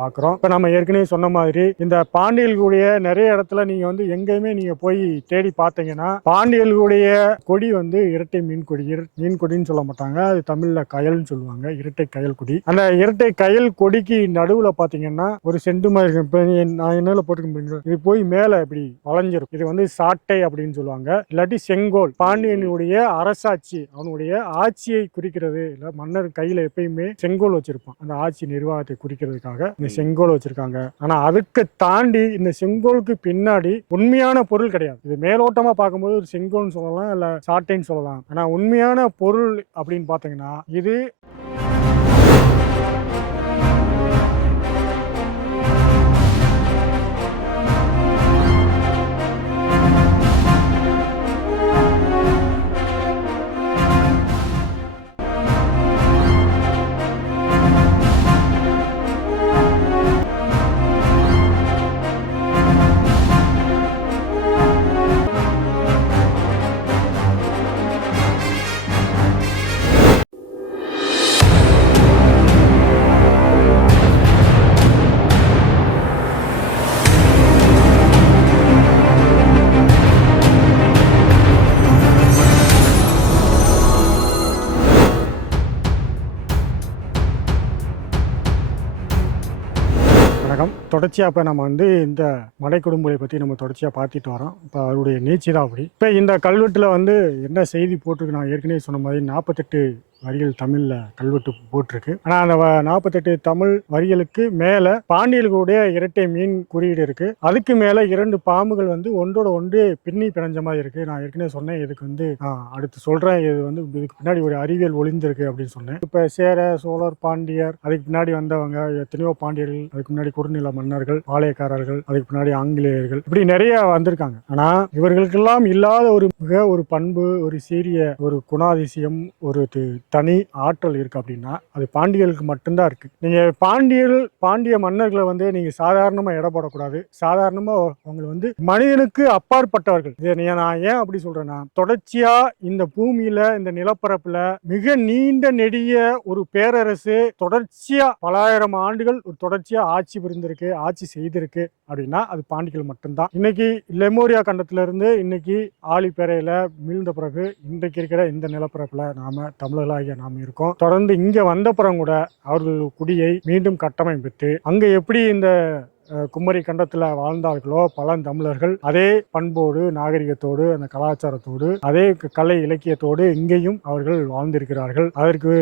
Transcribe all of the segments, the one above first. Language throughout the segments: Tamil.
பார்க்குறோம். இப்போ நம்ம ஏற்கனவே சொன்ன மாதிரி இந்த பாண்டியர்களுடைய நிறைய இடத்துல நீங்கள் வந்து எங்கேயுமே நீங்கள் போய் தேடி பார்த்தீங்கன்னா பாண்டியர்களுடைய கொடி வந்து இரட்டை மீன் கொடி இர- மீன் கொடின்னு சொல்ல மாட்டாங்க. அது தமிழில் கயல்னு சொல்லுவாங்க. இரட்டை கயல் கொடி. அந்த இரட்டை கயல் கொடிக்கு நடுவில் பார்த்தீங்கன்னா ஒரு செண்டு மாதிரி இப்போ நான் என்ன போட்டுக்க இது போய் மேலே இப்படி வளைஞ்சிருக்கும் இது வந்து சாட்டை அப்படின்னு சொல்லுவாங்க. இல்லாட்டி செங்கோல். பாண்டியனுடைய அரசாட்சி அவனுடைய ஆட்சியை குறிக்கிறது. இல்லை மன்னர் கையில் எப்பயுமே செங்கோல் வச்சிருப்பான். அந்த ஆட்சி நிர்வாகத்தை குறிக்கிறதுக்காக. இந்த செங்கோல் வச்சிருக்காங்க. ஆனா அதுக்கு தாண்டி இந்த செங்கோலுக்கு பின்னாடி உண்மையான பொருள் கிடையாது. இது மேலோட்டமா பார்க்கும்போது ஒரு செங்கோல்னு சொல்லலாம் இல்ல சாட்டைன்னு சொல்லலாம். ஆனா உண்மையான பொருள் அப்படின்னு பார்த்தீங்கன்னா இது தொடர்ச்சியாக இப்போ நம்ம வந்து இந்த மலை குடும்பங்களை பற்றி நம்ம தொடர்ச்சியாக பார்த்துட்டு வரோம். இப்போ அவருடைய நீச்சி தான் அப்படி இப்போ இந்த கல்வெட்டில் வந்து என்ன செய்தி போட்டிருக்கு? நான் ஏற்கனவே சொன்ன மாதிரி நாற்பத்தெட்டு வரிகள் தமிழில் கல்வெட்டு போட்டிருக்கு. ஆனால் அந்த வ- நாற்பத்தெட்டு தமிழ் வரிகளுக்கு மேலே பாண்டியர்களுடைய இரட்டை மீன் குறியீடு இருக்குது அதுக்கு மேலே இரண்டு பாம்புகள் வந்து ஒன்றோட ஒன்று பின்னி பிணைஞ்ச மாதிரி இருக்குது நான் ஏற்கனவே சொன்னேன் இதுக்கு வந்து நான் அடுத்து சொல்கிறேன் இது வந்து இதுக்கு பின்னாடி ஒரு அறிவியல் ஒளிந்திருக்கு அப்படின்னு சொன்னேன். இப்போ சேர சோழர் பாண்டியர் அதுக்கு பின்னாடி வந்தவங்க எத்தனையோ பாண்டியர்கள் அதுக்கு முன்னாடி குறுநில மன்னர்கள் பாளையக்காரர்கள் அதுக்கு பின்னாடி ஆங்கிலேயர்கள் இப்படி நிறைய வந்திருக்காங்க. ஆனா இவர்களுக்கெல்லாம் இல்லாத ஒரு மிக ஒரு பண்பு ஒரு சீரிய ஒரு குணாதிசயம் ஒரு தனி ஆற்றல் இருக்குது அப்படின்னா அது பாண்டியர்களுக்கு மட்டும்தான் இருக்குது நீங்கள் பாண்டியர்கள் பாண்டிய மன்னர்களை வந்து நீங்கள் சாதாரணமாக இடப்படக்கூடாது சாதாரணமாக அவங்களை அவங்க வந்து மனிதனுக்கு அப்பாற்பட்டவர்கள். இதை நான் ஏன் அப்படி சொல்கிறேன்னா தொடர்ச்சியாக இந்த பூமியில் இந்த நிலப்பரப்பில் மிக நீண்ட நெடிய ஒரு பேரரசு தொடர்ச்சியாக பலாயிரம் ஆண்டுகள் ஒரு தொடர்ச்சியாக ஆட்சி புரிந்திருக்கு ஆட்சி செய்திருக்கு அப்படின்னா அது பாண்டிகள் மட்டும்தான். இன்னைக்கு லெமோரியா கண்டத்திலிருந்து இன்னைக்கு ஆலிப்பேரையில் மீழ்ந்த பிறகு இன்றைக்கு இருக்கிற இந்த நிலப்பரப்பில் நாம் தமிழர்களாக தமிழர்களாகிய நாம் இருக்கோம். தொடர்ந்து இங்கே வந்தப்புறம் கூட அவர்கள் குடியை மீண்டும் கட்டமைப்பித்து அங்கே எப்படி இந்த குமரி கண்டத்தில் வாழ்ந்தார்களோ பழந்தமிழர்கள் அதே பண்போடு நாகரிகத்தோடு அந்த கலாச்சாரத்தோடு அதே க- கலை இலக்கியத்தோடு இங்கேயும் அவர்கள் வாழ்ந்திருக்கிறார்கள். அதற்கு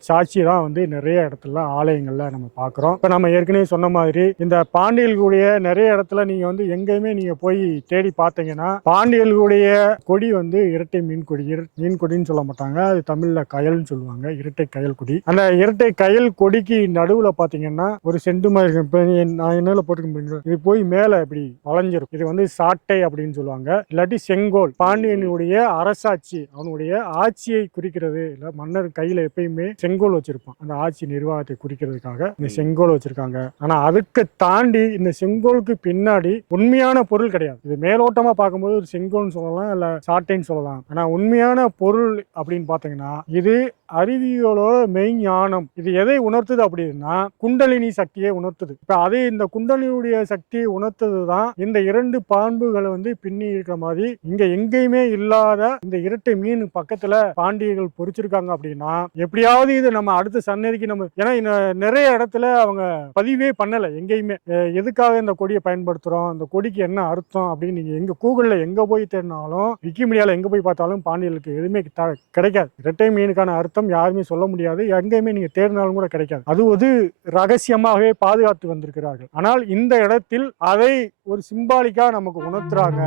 சாட்சி தான் வந்து நிறைய இடத்துல ஆலயங்கள்ல நம்ம பார்க்குறோம் இப்போ நம்ம ஏற்கனவே சொன்ன மாதிரி இந்த பாண்டியர்களுடைய நிறைய இடத்துல நீங்கள் வந்து எங்கேயுமே நீங்கள் போய் தேடி பார்த்தீங்கன்னா பாண்டியர்களுடைய கொடி வந்து இரட்டை மீன் கொடி மீன் கொடின்னு சொல்ல மாட்டாங்க. அது தமிழில் கயல்னு சொல்லுவாங்க. இரட்டை கயல் கொடி. அந்த இரட்டை கயல் கொடிக்கு நடுவில் பார்த்தீங்கன்னா ஒரு செண்டு மாதிரி என்னால் என்ன போட்டுக்க இது போய் மேல இப்படி வளைஞ்சிரும் இது வந்து சாட்டை அப்படின்னு சொல்லுவாங்க. இல்லாட்டி செங்கோல். பாண்டியனுடைய அரசாட்சி அவனுடைய ஆட்சியை குறிக்கிறது. இல்ல மன்னர் கையில எப்பயுமே செங்கோல் வச்சிருப்பான். அந்த ஆட்சி நிர்வாகத்தை குறிக்கிறதுக்காக இந்த செங்கோல் வச்சிருக்காங்க. ஆனா அதுக்கு தாண்டி இந்த செங்கோலுக்கு பின்னாடி உண்மையான பொருள் கிடையாது. இது மேலோட்டமா பார்க்கும்போது ஒரு செங்கோல்னு சொல்லலாம் இல்ல சாட்டைன்னு சொல்லலாம். ஆனா உண்மையான பொருள் அப்படின்னு பாத்தீங்கன்னா இது அறிவியலோட மெய்ஞானம். இது எதை உணர்த்துது அப்படின்னா குண்டலினி சக்தியை உணர்த்துது. இப்ப அதே இந்த குண்டலினுடைய சக்தியை உணர்த்தது தான் இந்த இரண்டு பாம்புகளை வந்து பின்னி இருக்கிற மாதிரி. இங்க எங்கேயுமே இல்லாத இந்த இரட்டை மீன் பக்கத்துல பாண்டியர்கள் பொறிச்சிருக்காங்க அப்படின்னா எப்படியாவது இது நம்ம அடுத்த சன்னதிக்கு நம்ம ஏன்னா நிறைய இடத்துல அவங்க பதிவே பண்ணல எங்கேயுமே. எதுக்காக இந்த கொடியை பயன்படுத்துறோம்? இந்த கொடிக்கு என்ன அர்த்தம் அப்படின்னு நீங்க எங்க கூகுள்ல எங்க போய் தேடினாலும் விக்கிமீடியால எங்க போய் பார்த்தாலும் பாண்டியர்களுக்கு எதுவுமே த- கிடைக்காது. இரட்டை மீனுக்கான அர்த்தம் யாருமே சொல்ல முடியாது. எங்கேயுமே நீங்க தேடினாலும் கூட கிடைக்காது. அது ஒரு ரகசியமாகவே பாதுகாத்து வந்திருக்கிறார்கள். ஆனால் இந்த இடத்தில் அதை ஒரு சிம்பாலிக்கா நமக்கு உணர்த்துறாங்க.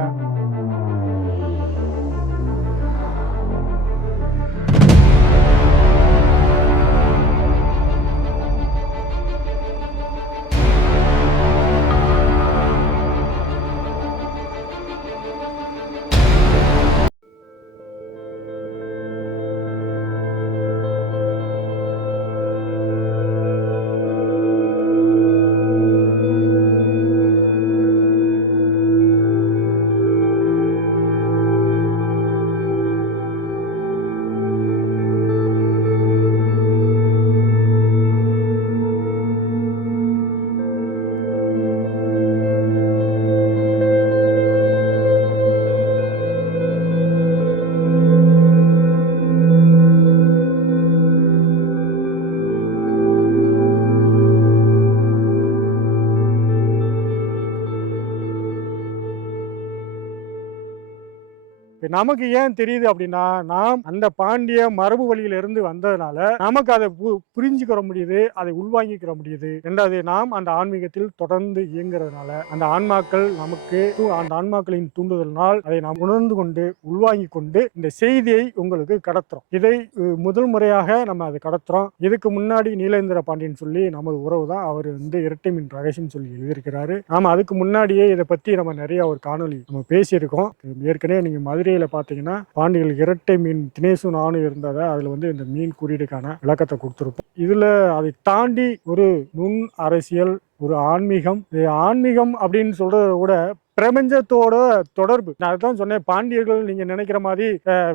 நமக்கு ஏன் தெரியுது அப்படின்னா நாம் அந்த பாண்டிய மரபு வழியில இருந்து வந்ததுனால நமக்கு அதை பு- புரிஞ்சுக்கிற முடியுது அதை உள்வாங்கிக்கிற முடியுது. ரெண்டாவது நாம் அந்த ஆன்மீகத்தில் தொடர்ந்து இயங்குறதுனால அந்த ஆன்மாக்கள் நமக்கு அந்த ஆன்மாக்களின் தூண்டுதலினால் அதை நாம் உணர்ந்து கொண்டு உள்வாங்கி கொண்டு இந்த செய்தியை உங்களுக்கு கடத்துறோம். இதை முதல் முறையாக நம்ம அதை கடத்துறோம். இதுக்கு முன்னாடி நீலேந்திர பாண்டியன் சொல்லி நமது உறவு தான். அவர் வந்து இரட்டை மின் ரகசியம் சொல்லி எழுதியிருக்கிறாரு. நாம அதுக்கு முன்னாடியே இதை பத்தி நம்ம நிறைய ஒரு காணொளி நம்ம பேசியிருக்கோம். ஏற்கனவே நீங்க மதுரையில பார்த்தீங்கன்னா பாண்டிகள் இரட்டை மீன் தினேசு நானும் இருந்ததை அதில் வந்து இந்த மீன் குறியீடுக்கான விளக்கத்தை கொடுத்துருப்போம். இதில் அதை தாண்டி ஒரு நுண் அரசியல் ஒரு ஆன்மீகம். இது ஆன்மீகம் அப்படின்னு சொல்கிறத விட பிரபஞ்சத்தோட தொடர்பு. நான் அதான் சொன்னேன் பாண்டியர்கள் நீங்க நினைக்கிற மாதிரி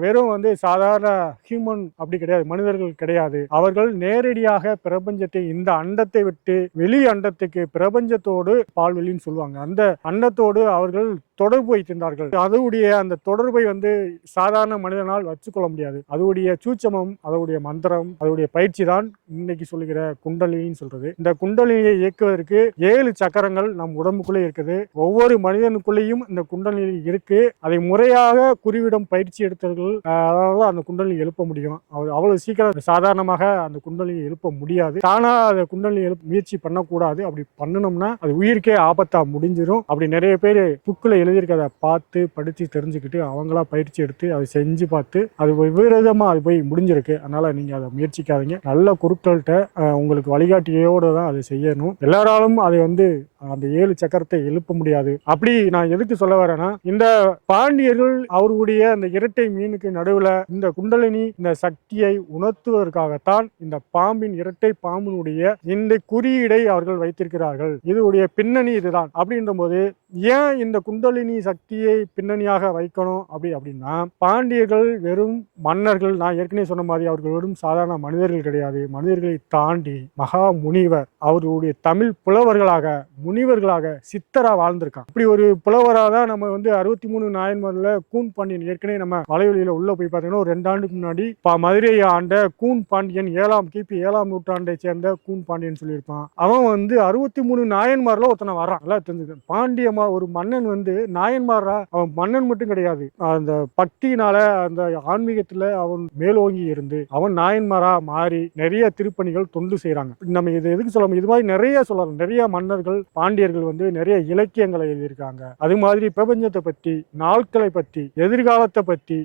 வெறும் வந்து சாதாரண ஹியூமன் அப்படி கிடையாது மனிதர்கள் கிடையாது. அவர்கள் நேரடியாக பிரபஞ்சத்தை இந்த அண்டத்தை விட்டு வெளி அண்டத்துக்கு பிரபஞ்சத்தோடு பால்வெளின்னு சொல்லுவாங்க. அந்த அண்டத்தோடு அவர்கள் தொடர்பு வைத்திருந்தார்கள். அதுவுடைய அந்த தொடர்பை வந்து சாதாரண மனிதனால் வச்சுக்கொள்ள முடியாது. அதோடைய சூட்சமம் அதோடைய மந்திரம் அதோடைய பயிற்சி தான் இன்னைக்கு சொல்லுகிற குண்டலினின்னு சொல்றது. இந்த குண்டலினியை இயக்குவதற்கு ஏழு சக்கரங்கள் நம் உடம்புக்குள்ளே இருக்குது. ஒவ்வொரு சூரியனுக்குள்ளேயும் இந்த குண்டலினி இருக்கு. அதை முறையாக குறிவிடம் பயிற்சி எடுத்தவர்கள் அதாவது அந்த குண்டலினி எழுப்ப முடியும். அவ்வளவு சீக்கிரம் சாதாரணமாக அந்த குண்டலினி எழுப்ப முடியாது. தானா அந்த குண்டலினி எழுப்ப முயற்சி பண்ணக்கூடாது. அப்படி பண்ணணும்னா அது உயிருக்கே ஆபத்தா முடிஞ்சிடும் அப்படி நிறைய பேர் புக்கில் எழுதியிருக்கதை பார்த்து படித்து தெரிஞ்சுக்கிட்டு அவங்களா பயிற்சி எடுத்து அதை செஞ்சு பார்த்து அது விபரீதமாக அது போய் முடிஞ்சிருக்கு. அதனால நீங்கள் அதை முயற்சிக்காதீங்க. நல்ல குருக்கள்கிட்ட உங்களுக்கு வழிகாட்டியோடு தான் அதை செய்யணும். எல்லாராலும் அதை வந்து அந்த ஏழு சக்கரத்தை எழுப்ப முடியாது. அப்படி நான் எதுக்கு சொல்ல வரேன்னா இந்த பாண்டியர்கள் அவருடைய அந்த இரட்டை மீனுக்கு நடுவில் இந்த குண்டலினி இந்த சக்தியை உணர்த்துவதற்காகத்தான் இந்த பாம்பின் இரட்டை பாம்பினுடைய இந்த குறியீடை அவர்கள் வைத்திருக்கிறார்கள். இதுடைய பின்னணி இதுதான். அப்படின்ற போது ஏன் இந்த குண்டலினி சக்தியை பின்னணியாக வைக்கணும் அப்படி அப்படின்னா பாண்டியர்கள் வெறும் மன்னர்கள் நான் ஏற்கனவே சொன்ன மாதிரி அவர்கள் வெறும் சாதாரண மனிதர்கள் கிடையாது. மனிதர்களை தாண்டி மகா முனிவர் அவர்களுடைய தமிழ் புலவர்களாக முனிவர்களாக சித்தரா வாழ்ந்திருக்கான் இப்படி ஒரு புலவராக தான் நம்ம வந்து அறுபத்தி மூணு நாயன்மார்ல கூன் பாண்டியன் ஏற்கனவே நம்ம வலைவெளியில உள்ள போய் பார்த்தீங்கன்னா ஒரு ரெண்டு ஆண்டுக்கு முன்னாடி பா மதுரையை ஆண்ட கூன் பாண்டியன் ஏழாம் கிபி ஏழாம் நூற்றாண்டை சேர்ந்த கூன் பாண்டியன் சொல்லியிருப்பான். அவன் வந்து அறுபத்தி மூணு நாயன்மார்ல ஒருத்தனை வரான் நல்லா தெரிஞ்சுக்க பாண்டிய மா ஒரு மன்னன் வந்து நாயன்மாரா? அவன் மன்னன் மட்டும் கிடையாது. அந்த பக்தியினால அந்த ஆன்மீகத்துல அவன் மேலோங்கி இருந்து அவன் நாயன்மாரா மாறி நிறைய திருப்பணிகள் தொண்டு செய்யறாங்க நம்ம இது எதுக்கு சொல்லணும் இது மாதிரி நிறைய சொல்லலாம். நிறைய மன்னர்கள் பாண்டியர்கள் வந்து நிறைய இலக்கியங்களை எழுதியிருக்காங்க. அது மாதிரி பிரபஞ்சத்தை பத்தி நாட்களை பத்தி எதிர்காலத்தை பத்தி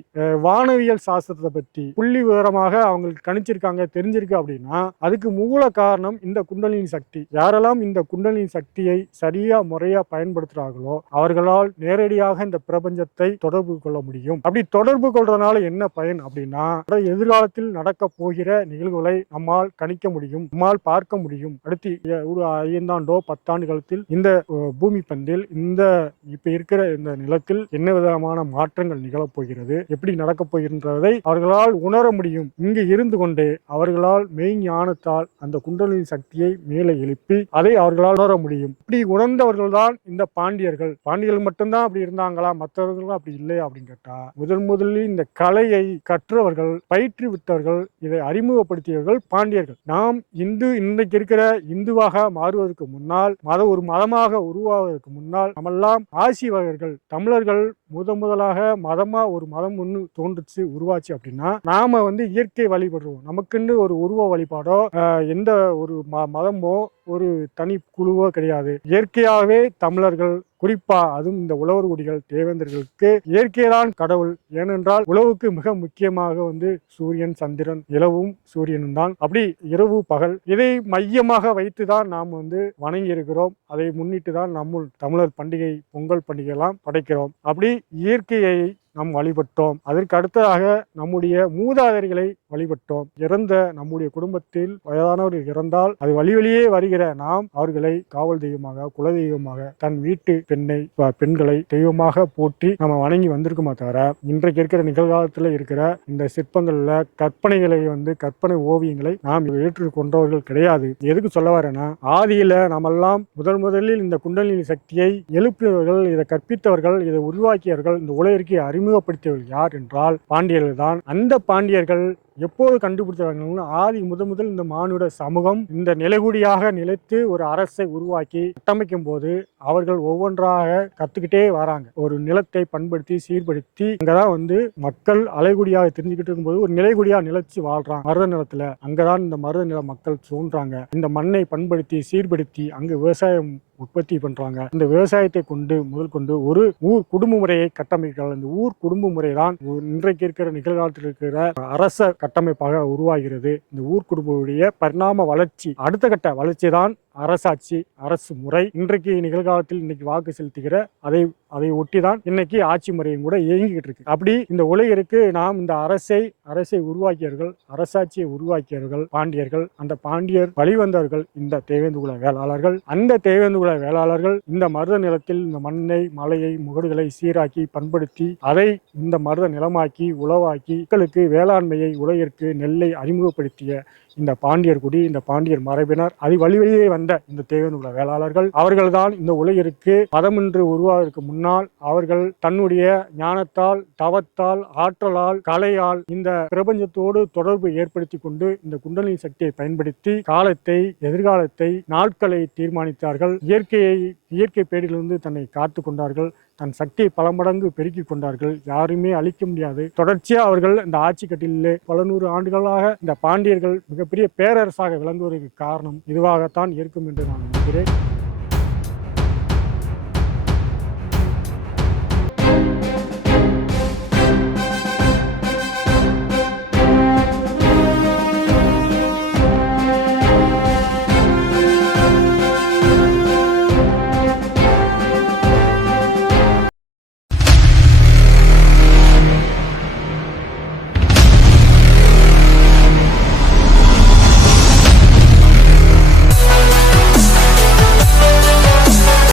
வானவியல் சாஸ்திரத்தை பத்தி புள்ளி விவரமாக அவங்களுக்கு கணிச்சிருக்காங்க தெரிஞ்சிருக்கு அப்படின்னா அதுக்கு மூல காரணம் இந்த குண்டலினி சக்தி. யாரெல்லாம் இந்த குண்டலினி சக்தியை சரியா முறையா இருக்கிறார்களோ அவர்களால் நேரடியாக இந்த பிரபஞ்சத்தை தொடர்பு கொள்ள முடியும். அப்படி தொடர்பு கொள்றதுனால என்ன பயன் அப்படின்னா எதிர்காலத்தில் நடக்க போகிற நிகழ்வுகளை நம்மால் கணிக்க முடியும் நம்மால் பார்க்க முடியும். அடுத்து ஒரு ஐந்தாண்டோ பத்தாண்டு காலத்தில் இந்த பூமி பந்தில் இந்த இப்ப இருக்கிற இந்த நிலத்தில் என்ன விதமான மாற்றங்கள் நிகழப்போகிறது எப்படி நடக்கப் போகின்றதை அவர்களால் உணர முடியும். இங்கு இருந்து கொண்டே அவர்களால் மெய் ஞானத்தால் அந்த குண்டலின் சக்தியை மேலே எழுப்பி அதை அவர்களால் உணர முடியும். இப்படி உணர்ந்தவர்கள் தான் இந்த பாண்டியர்கள். பாண்டியர்கள் மட்டும்தான் அப்படி இருந்தாங்களா? மற்றவர்களும் அப்படி இல்லையா அப்படின்னு கேட்டா முதன் முதலில் இந்த கலையை கற்றவர்கள் பயிற்று விட்டவர்கள் இதை அறிமுகப்படுத்தியவர்கள் பாண்டியர்கள். நாம் இந்து இன்றைக்கு இருக்கிற இந்துவாக மாறுவதற்கு முன்னால் மத ஒரு மதமாக உருவாவதற்கு முன்னால் நம்மெல்லாம் ஆசிவகர்கள் தமிழர்கள் முத முதலாக மதமா ஒரு மதம் ஒன்று தோன்றுச்சு உருவாச்சு அப்படின்னா நாம வந்து இயற்கை வழிபடுறோம் நமக்குன்னு ஒரு உருவ வழிபாடோ எந்த ஒரு ம- மதமோ ஒரு தனி குழுவோ கிடையாது. இயற்கையாகவே தமிழர்கள் குறிப்பா அதுவும் இந்த உழவர் குடிகள் தேவேந்தர்களுக்கு இயற்கைதான் கடவுள். ஏனென்றால் உழவுக்கு மிக முக்கியமாக வந்து சூரியன் சந்திரன் இரவும் சூரியனும் தான். அப்படி இரவு பகல் இதை மையமாக வைத்து தான் நாம் வந்து வணங்கி இருக்கிறோம். அதை முன்னிட்டு தான் நம்முள் தமிழர் பண்டிகை பொங்கல் பண்டிகை எல்லாம் படைக்கிறோம். அப்படி இயற்கையை நாம் வழிபட்டோம். அதற்கு அடுத்ததாக நம்முடைய மூதாதரிகளை வழிபட்டோம். இறந்த நம்முடைய குடும்பத்தில் வயதானவர்கள் இறந்தால் அது வழி வழியே வருகிற நாம் அவர்களை காவல் தெய்வமாக குல தெய்வமாக தன் வீட்டு பெண்ணை ப- பெண்களை தெய்வமாக போற்றி நம்ம வணங்கி வந்திருக்குமா தவிர இன்றைக்கு இருக்கிற நிகழ்காலத்தில் இருக்கிற இந்த சிற்பங்கள்ல கற்பனைகளை வந்து கற்பனை ஓவியங்களை நாம் ஏற்றுக்கொண்டவர்கள் கிடையாது. எதுக்கு சொல்ல வரேன்னா ஆதியில நாமெல்லாம் முதல் முதலில் இந்த குண்டலினி சக்தியை எழுப்பியவர்கள் இதை கற்பித்தவர்கள் இதை உருவாக்கியவர்கள் இந்த உலகிற்கு அறிமுகப்படுத்தியவர்கள் யார் என்றால் பாண்டியர்கள் தான். அந்த பாண்டியர்கள் எப்போது கண்டுபிடிச்சாங்கன்னா ஆதி முத முதல் இந்த மானுட சமூகம் இந்த நிலைகுடியாக நிலைத்து ஒரு அரசை உருவாக்கி கட்டமைக்கும் போது அவர்கள் ஒவ்வொன்றாக கத்துக்கிட்டே வராங்க. ஒரு நிலத்தை பண்படுத்தி சீர்படுத்தி அங்கதான் வந்து மக்கள் அலைகுடியாக தெரிஞ்சுக்கிட்டு இருக்கும்போது ஒரு நிலைகுடியா நிலைச்சு வாழ்றாங்க. மருத நிலத்துல அங்கதான் இந்த மருத நில மக்கள் தோன்றாங்க இந்த மண்ணை பண்படுத்தி சீர்படுத்தி அங்கு விவசாயம் உற்பத்தி பண்றாங்க. இந்த விவசாயத்தை கொண்டு முதல் கொண்டு ஒரு ஊர் குடும்ப முறையை கட்டமைக்கிறார்கள் இந்த ஊர் குடும்ப முறை தான் இன்றைக்கு இருக்கிற நிகழ்காலத்தில் இருக்கிற அரச கட்டமைப்பாக உருவாகிறது. இந்த ஊர் குடும்பமுடைய பரிணாம வளர்ச்சி அடுத்த கட்ட வளர்ச்சி தான் அரசாட்சி அரசு முறை. இன்றைக்கு நிகழ்காலத்தில் இன்னைக்கு வாக்கு செலுத்துகிற அதை அதை ஒட்டி தான் இன்னைக்கு ஆட்சி முறையும் கூட இயங்கிக்கிட்டு இருக்கு. அப்படி இந்த உலகிற்கு நாம் இந்த அரசை அரசை உருவாக்கியவர்கள் அரசாட்சியை உருவாக்கியவர்கள் பாண்டியர்கள் அந்த பாண்டியர் வழிவந்தவர்கள் இந்த தேவேந்துகுல வேளாளர்கள். அந்த தேவேந்துகுல வேளாளர்கள் இந்த மருத நிலத்தில் இந்த மண்ணை மலையை முகடுகளை சீராக்கி பண்படுத்தி அதை இந்த மருத நிலமாக்கி உழவாக்கி மக்களுக்கு வேளாண்மையை உலகிற்கு நெல்லை அறிமுகப்படுத்திய இந்த பாண்டியர் குடி இந்த பாண்டியர் மரபினர் அது வழி வழியே வந்த இந்த தேவேந்துகுல வேளாளர்கள் அவர்கள்தான் இந்த உலகிற்கு பதமின்று உருவாவதற்கு முன்னால் அவர்கள் தன்னுடைய ஞானத்தால் தவத்தால் ஆற்றலால் கலையால் இந்த பிரபஞ்சத்தோடு தொடர்பு ஏற்படுத்தி கொண்டு இந்த குண்டலினி சக்தியை பயன்படுத்தி காலத்தை எதிர்காலத்தை நாட்களை தீர்மானித்தார்கள். இயற்கையை இயற்கை பேரிலிருந்து தன்னை காத்து கொண்டார்கள். தன் சக்தியை பல மடங்கு பெருக்கிக் கொண்டார்கள். யாருமே அழிக்க முடியாது. தொடர்ச்சியாக அவர்கள் இந்த ஆட்சி கட்டிலே பல நூறு ஆண்டுகளாக இந்த பாண்டியர்கள் மிகப்பெரிய பேரரசாக விளங்குவதற்கு காரணம் இதுவாகத்தான் இருக்கும் என்று நான் நினைக்கிறேன்